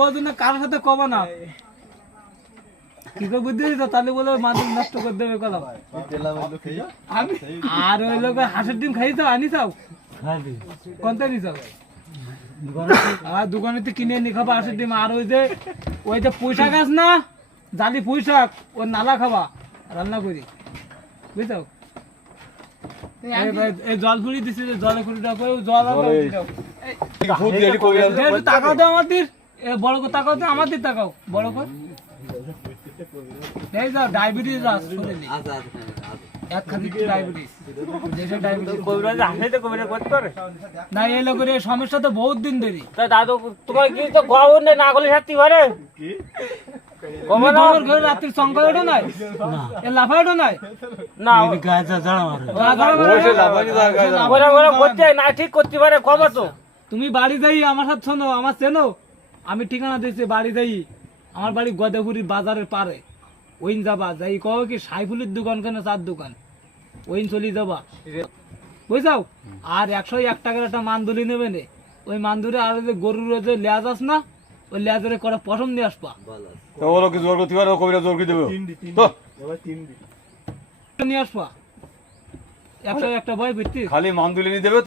ওর জন্য কারোর সাথে কবা না কি করে বুদ্ধি দিত তাহলে বলে মানুষ নষ্ট করে দেবে কথা আর ওই লোক হাঁসের ডিম খাই চাও আনি চাও কোনটা নি চাও আর দোকানে কিনে নি খাবা হাঁসের ডিম আর ওই যে পুঁইশাক আছে না জালি পুঁইশাক ওর নালা খাবা রান্না করি বুঝছো এই জল ফুড়ি দিছি জলে ফুড়ি দাও জল তাকাও তো আমাদের বড় করে তাকাও তো আমাদের তাকাও বড় করে এই যাও ডায়াবেটিস আছে শরীরে এক খাদি ডায়াবেটিস যেসব ডায়াবেটিস কবিরাজ আসে তো কবিরাজ করতে পারে না এই লোকের এই সমস্যা তো বহুত দিন ধরে তা দাদু তোমার কি তো গবর না গলে শাস্তি পারে কি গবর ঘরে রাতে সংখ্যা ওঠে নাই না এ লাফা ওঠে নাই না গায়জা জানা মারে ওই লাফাই ওরা ওরা করতে না ঠিক করতে পারে খবর তো তুমি বাড়ি যাই আমার সাথে শোনো আমার চেনো আমি ঠিকানা দিয়েছি বাড়ি যাই আমার বাড়ি গদেপুরি বাজারের পারে ওইন যাবা যাই কও কি সাইফুলের দোকান কেন চার দোকান ওইন চলি যাবা বুঝাও আর 101 টাকার একটা মানদুলি নেবে নে ওই মানদুরে আর যে গরুর যে লেজ আস না ওই লেজের করে পশম নিয়ে আসবা তো ওরা কি জোর করতে পারে কবিরা জোর কি দেবে তো নিয়ে আসবা 101 বই ভিত্তি খালি মানদুলি নিয়ে দেবে